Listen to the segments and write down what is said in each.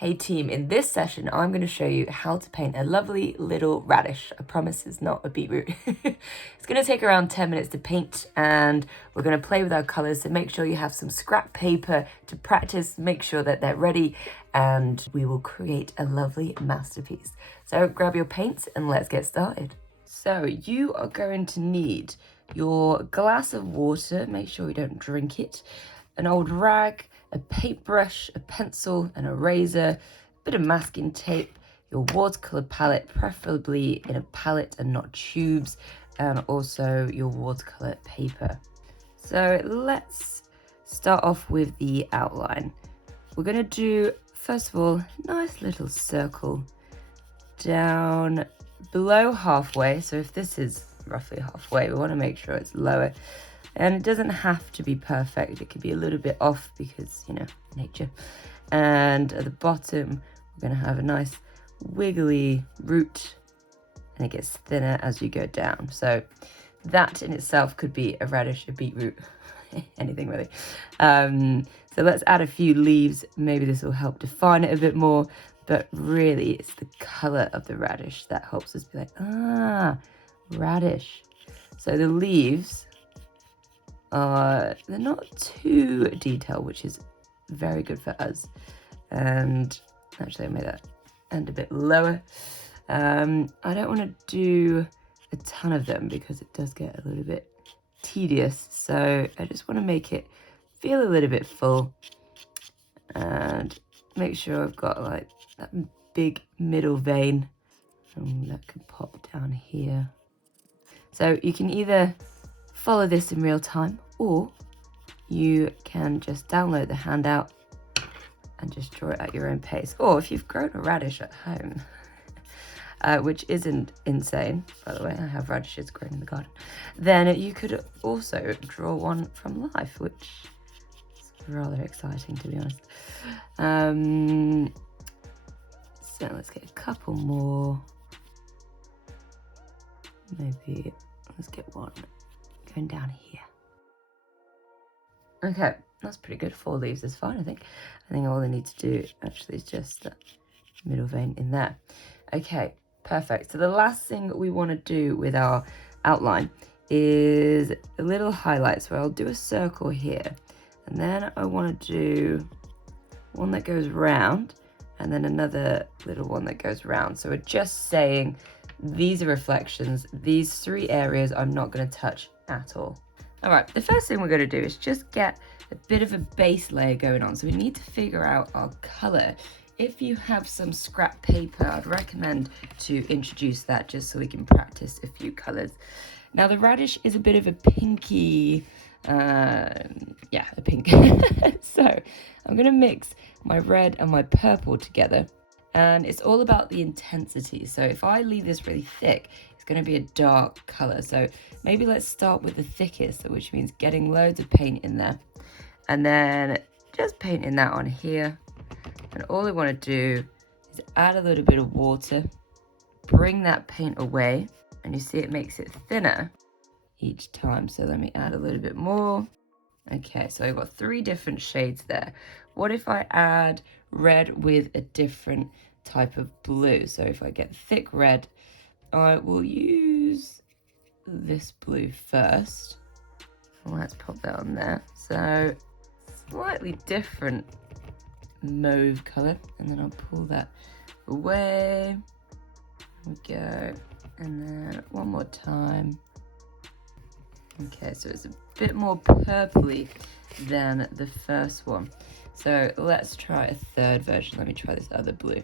Hey team, in this session I'm going to show you how to paint a lovely little radish. I promise it's not a beetroot. It's going to take around 10 minutes to paint, and we're going to play with our colours, so make sure you have some scrap paper to practice, make sure that they're ready, and we will create a lovely masterpiece. So grab your paints and let's get started. So you are going to need your glass of water, make sure you don't drink it, an old rag, a paintbrush, a pencil, an eraser, a bit of masking tape, your watercolour palette, preferably in a palette and not tubes, and also your watercolour paper. So let's start off with the outline. We're going to do, first of all, a nice little circle down below halfway. So if this is roughly halfway, we want to make sure it's lower. And it doesn't have to be perfect. It could be a little bit off because, you know, nature. And at the bottom, we're going to have a nice wiggly root, and it gets thinner as you go down. So that in itself could be a radish, a beetroot, anything really. So let's add a few leaves. Maybe this will help define it a bit more. But really, it's the colour of the radish that helps us be like, ah, radish. So the leaves, they're not too detailed, which is very good for us. And actually I made that end a bit lower. I don't want to do a ton of them because it does get a little bit tedious, so I just want to make it feel a little bit full and make sure I've got like that big middle vein, and that can pop down here. So you can either follow this in real time, or you can just download the handout and just draw it at your own pace. Or if you've grown a radish at home, which isn't insane, by the way, I have radishes grown in the garden, then you could also draw one from life, which is rather exciting, to be honest. So let's get a couple more. Maybe let's get one going down here. Okay, that's pretty good. 4 leaves is fine, I think. I think all I need to do actually is just that middle vein in there. Okay, perfect. So the last thing we want to do with our outline is a little highlight. So I'll do a circle here, and then I want to do one that goes round, and then another little one that goes round. So we're just saying these are reflections. These 3 areas I'm not going to touch at all. All right, the first thing we're going to do is just get a bit of a base layer going on. So we need to figure out our color. If you have some scrap paper, I'd recommend to introduce that just so we can practice a few colors. Now the radish is a bit of a pinky, a pink. So I'm going to mix my red and my purple together. And it's all about the intensity. So if I leave this really thick, it's going to be a dark color. So maybe let's start with the thickest, which means getting loads of paint in there. And then just painting that on here. And all I want to do is add a little bit of water, bring that paint away. And you see it makes it thinner each time. So let me add a little bit more. Okay, so I've got 3 different shades there. What if I add red with a different type of blue? So if I get thick red, I will use this blue first. Let's pop that on there. So slightly different mauve color, and then I'll pull that away. There we go. And then one more time. Okay, so it's a bit more purpley than the first one. So let's try a third version. Let me try this other blue.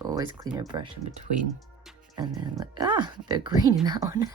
Always clean your brush in between. And then, a bit of green in that one.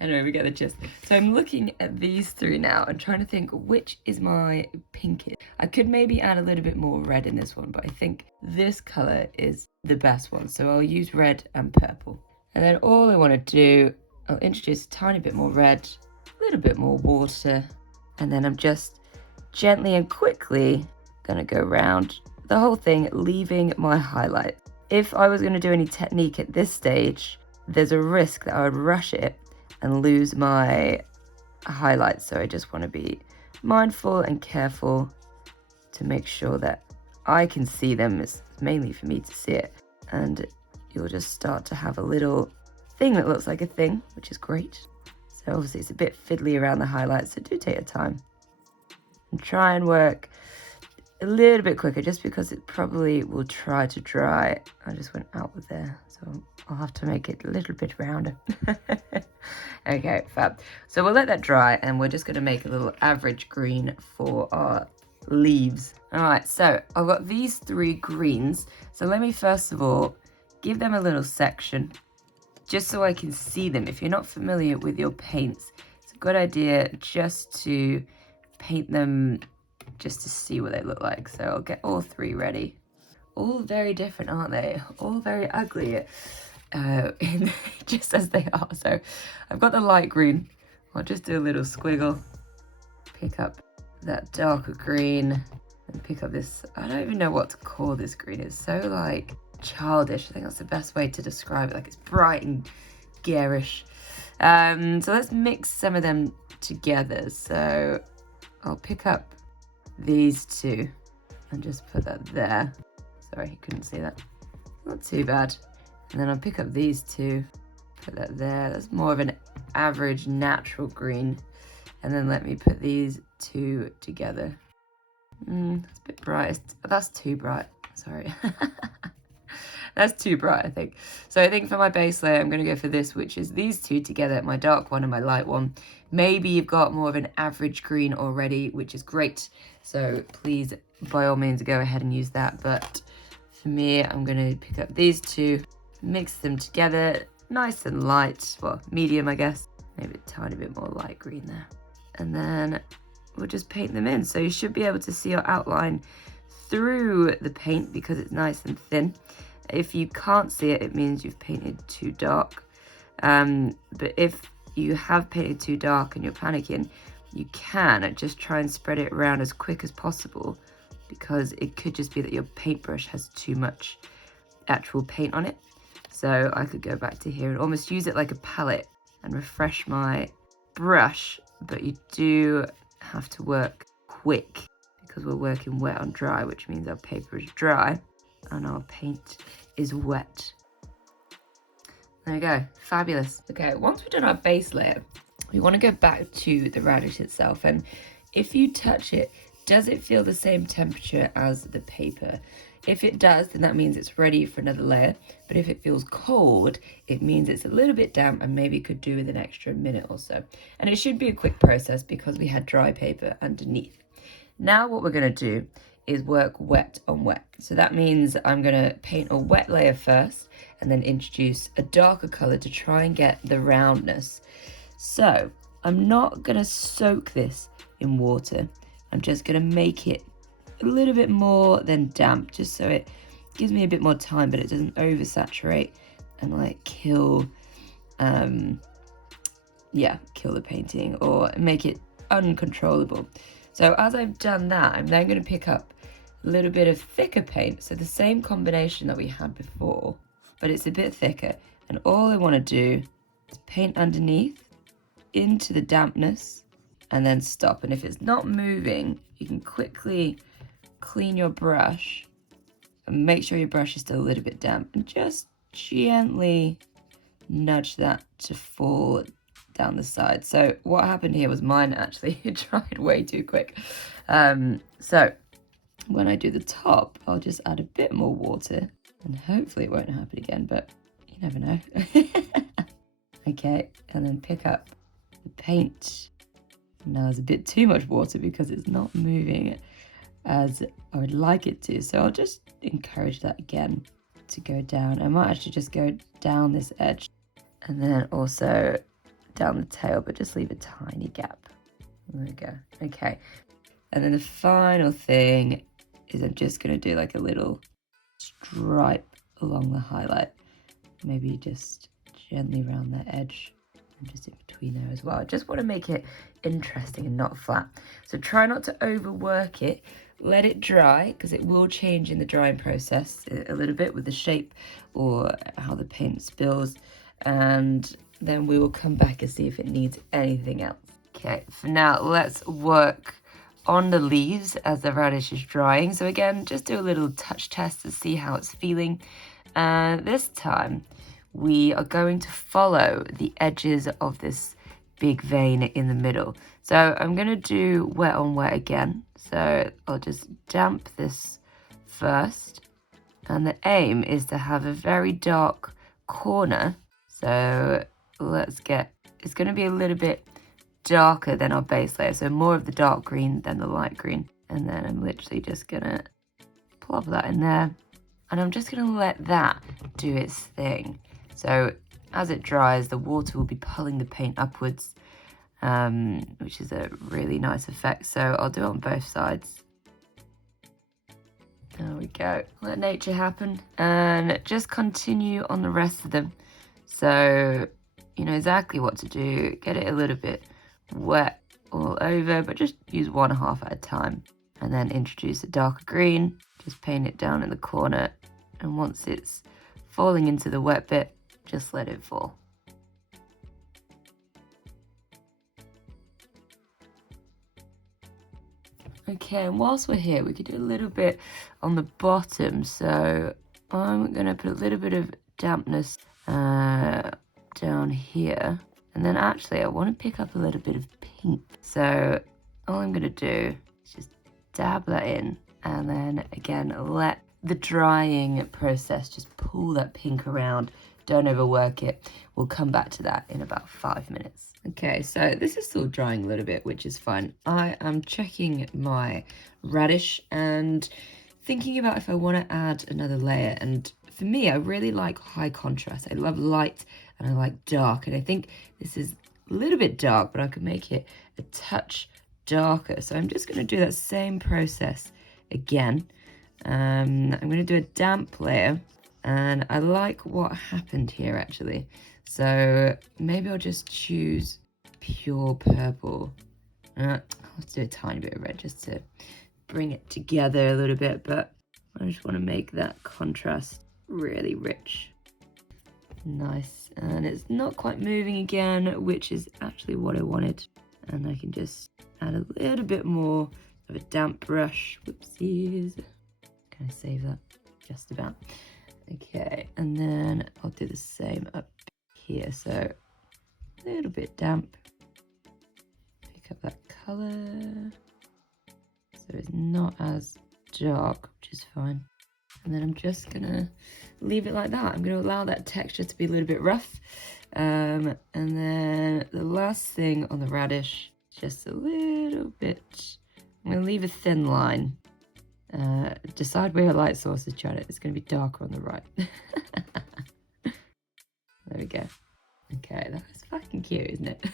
Anyway, we get the gist. So I'm looking at these 3 now and trying to think which is my pinkest. I could maybe add a little bit more red in this one, but I think this color is the best one. So I'll use red and purple. And then all I want to do, I'll introduce a tiny bit more red, a little bit more water, and then I'm just gently and quickly going to go around the whole thing, leaving my highlight. If I was going to do any technique at this stage, there's a risk that I would rush it and lose my highlights. So I just want to be mindful and careful to make sure that I can see them. It's mainly for me to see it. And you'll just start to have a little thing that looks like a thing, which is great. So obviously it's a bit fiddly around the highlights, so do take your time. And try and work a little bit quicker, just because it probably will try to dry. I just went out with there, so I'll have to make it a little bit rounder. Okay, fab. So we'll let that dry, and we're just going to make a little average green for our leaves. All right, so I've got these 3 greens. So let me first of all give them a little section, just so I can see them. If you're not familiar with your paints, it's a good idea just to paint them just to see what they look like. So I'll get all 3 ready. All very different, aren't they? All very ugly, just as they are. So I've got the light green. I'll just do a little squiggle, pick up that darker green, and pick up this, I don't even know what to call this green. It's so like childish. I think that's the best way to describe it. Like, it's bright and garish. So let's mix some of them together. So I'll pick up these 2 and just put that there. Sorry, you couldn't see that. Not too bad. And then I'll pick up these 2, put that there. That's more of an average natural green. And then let me put these 2 together. That's a bit bright. That's too bright. Sorry. That's too bright, I think. So I think for my base layer, I'm going to go for this, which is these 2 together, my dark one and my light one. Maybe you've got more of an average green already, which is great. So please, by all means, go ahead and use that. But for me, I'm going to pick up these 2, mix them together, nice and light. Well, medium, I guess. Maybe a tiny bit more light green there. And then we'll just paint them in. So you should be able to see your outline through the paint because it's nice and thin. If you can't see it, it means you've painted too dark. But if you have painted too dark and you're panicking, you can just try and spread it around as quick as possible, because it could just be that your paintbrush has too much actual paint on it. So I could go back to here and almost use it like a palette and refresh my brush, but you do have to work quick because we're working wet on dry, which means our paper is dry and our paint is wet. There we go, fabulous. Okay, once we've done our base layer, we want to go back to the radish itself, and if you touch it, does it feel the same temperature as the paper? If it does, then that means it's ready for another layer, but if it feels cold, it means it's a little bit damp and maybe could do with an extra minute or so. And it should be a quick process because we had dry paper underneath. Now what we're going to do is work wet on wet. So that means I'm going to paint a wet layer first and then introduce a darker color to try and get the roundness. So I'm not going to soak this in water. I'm just going to make it a little bit more than damp, just so it gives me a bit more time, but it doesn't oversaturate and like kill the painting or make it uncontrollable. So as I've done that, I'm then going to pick up a little bit of thicker paint, so the same combination that we had before, but it's a bit thicker, and all I want to do is paint underneath into the dampness and then stop. And if it's not moving, you can quickly clean your brush and make sure your brush is still a little bit damp, and just gently nudge that to fall down the side. So what happened here was mine actually dried way too quick. So when I do the top, I'll just add a bit more water and hopefully it won't happen again, but you never know. Okay, and then pick up the paint. Now there's a bit too much water because it's not moving as I would like it to. So I'll just encourage that again to go down. I might actually just go down this edge and then also down the tail, but just leave a tiny gap. There we go. Okay. And then the final thing is I'm just going to do like a little stripe along the highlight. Maybe just gently around that edge and just in between there as well. I just want to make it interesting and not flat. So try not to overwork it. Let it dry, because it will change in the drying process a little bit with the shape or how the paint spills. And then we will come back and see if it needs anything else. Okay, for now, let's work on the leaves as the radish is drying. So again, just do a little touch test to see how it's feeling. And this time we are going to follow the edges of this big vein in the middle. So I'm going to do wet on wet again. So I'll just damp this first. And the aim is to have a very dark corner. So let's get, it's going to be a little bit darker than our base layer. So more of the dark green than the light green. And then I'm literally just going to plop that in there. And I'm just going to let that do its thing. So as it dries, the water will be pulling the paint upwards, which is a really nice effect. So I'll do it on both sides. There we go. Let nature happen. And just continue on the rest of them. So you know exactly what to do. Get it a little bit wet all over, but just use 1/2 at a time. And then introduce a darker green. Just paint it down in the corner. And once it's falling into the wet bit, just let it fall. Okay, and whilst we're here, we could do a little bit on the bottom. So I'm going to put a little bit of dampness down here. And then actually, I want to pick up a little bit of pink. So all I'm going to do is just dab that in. And then again, let the drying process just pull that pink around. Don't overwork it. We'll come back to that in about 5 minutes. Okay, so this is still drying a little bit, which is fine. I am checking my radish and thinking about if I want to add another layer. And for me, I really like high contrast. I love light and I like dark. And I think this is a little bit dark, but I could make it a touch darker. So I'm just going to do that same process again. I'm going to do a damp layer. And I like what happened here, actually. So maybe I'll just choose pure purple. Let's do a tiny bit of red just to bring it together a little bit. But I just want to make that contrast really rich. Nice. And it's not quite moving again, which is actually what I wanted. And I can just add a little bit more of a damp brush. Whoopsies. Can I save that? Just about. Okay, and then I'll do the same up here. So a little bit damp. Pick up that colour. So it's not as dark, which is fine. And then I'm just gonna leave it like that. I'm gonna allow that texture to be a little bit rough. And then the last thing on the radish, just a little bit. I'm gonna leave a thin line. Decide where your light source is, Janet. It's going to be darker on the right. There we go. Okay, that's fucking cute, isn't it?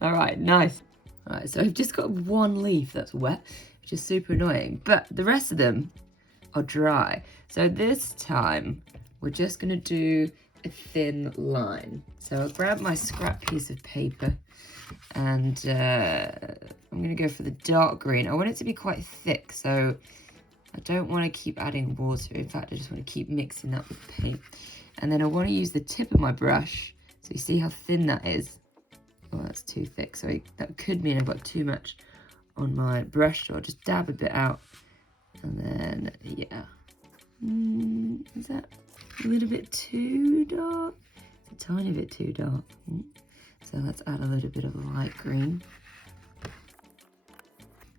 All right, nice. All right, so I've just got one leaf that's wet, which is super annoying, but the rest of them are dry. So this time, we're just going to do a thin line. So I'll grab my scrap piece of paper and I'm going to go for the dark green. I want it to be quite thick, so I don't want to keep adding water. In fact, I just want to keep mixing that with paint. And then I want to use the tip of my brush. So you see how thin that is? Oh, that's too thick. So that could mean I've got too much on my brush. So I'll just dab a bit out. And then, yeah. Is that a little bit too dark? It's a tiny bit too dark. So let's add a little bit of light green.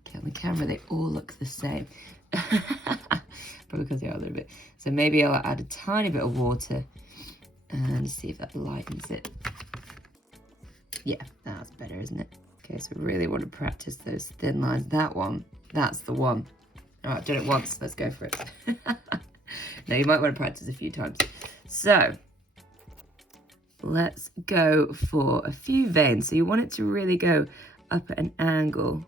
Okay, on the camera, they all look the same. Probably because they are a little bit. So maybe I'll add a tiny bit of water and see if that lightens it. Yeah, that's better, isn't it? Okay, so really want to practice those thin lines. That one, that's the one. All right, I've done it once. Let's go for it. Now, you might want to practice a few times. So let's go for a few veins. So you want it to really go up at an angle.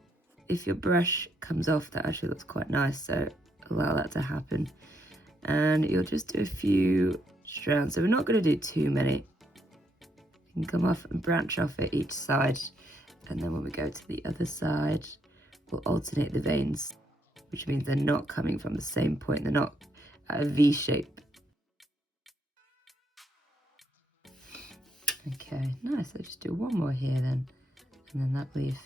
If your brush comes off, that actually looks quite nice. So allow that to happen. And you'll just do a few strands. So we're not going to do too many. You can come off and branch off at each side. And then when we go to the other side, we'll alternate the veins, which means they're not coming from the same point. They're not at a V shape. Okay, nice. I'll just do one more here then. And then that leaf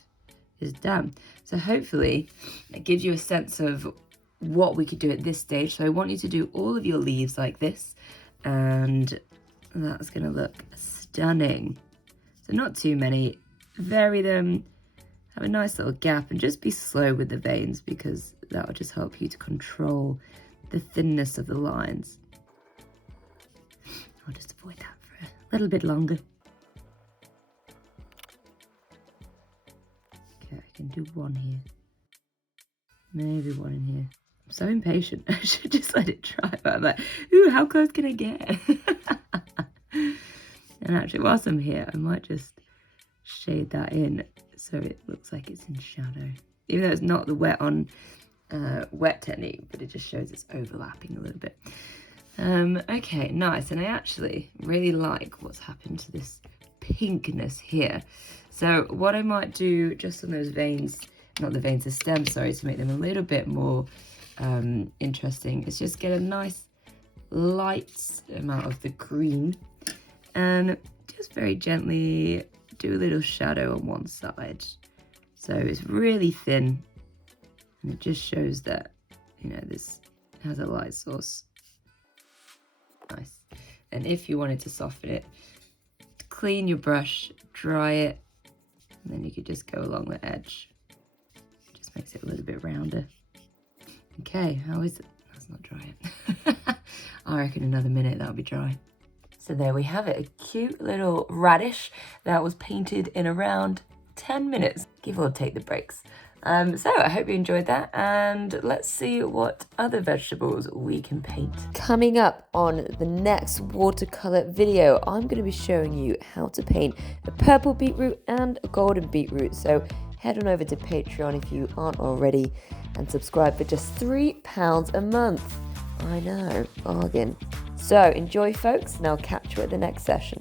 is done. So hopefully it gives you a sense of what we could do at this stage. So I want you to do all of your leaves like this, and that's going to look stunning. So not too many, vary them, have a nice little gap, and just be slow with the veins, because that will just help you to control the thinness of the lines. I'll just avoid that for a little bit longer. Okay, I can do one here. Maybe one in here. I'm so impatient. I should just let it dry, but I'm like, ooh, how close can I get? And actually, whilst I'm here, I might just shade that in so it looks like it's in shadow. Even though it's not the wet on wet technique, but it just shows it's overlapping a little bit. Okay, nice. And I actually really like what's happened to this pinkness here. So what I might do just on those veins, not the veins, the stems, sorry, to make them a little bit more interesting, is just get a nice light amount of the green and just very gently do a little shadow on one side. So it's really thin, and it just shows that, you know, this has a light source. Nice. And if you wanted to soften it, clean your brush, dry it, and then you could just go along the edge. Just makes it a little bit rounder. Okay, how is it? That's not dry yet. I reckon another minute that'll be dry. So there we have it, a cute little radish that was painted in around 10 minutes, give or take the breaks. So I hope you enjoyed that, and let's see what other vegetables we can paint. Coming up on the next watercolor video, I'm going to be showing you how to paint a purple beetroot and a golden beetroot. So head on over to Patreon if you aren't already, and subscribe for just £3 a month. I know, bargain. So enjoy, folks, and I'll catch you at the next session.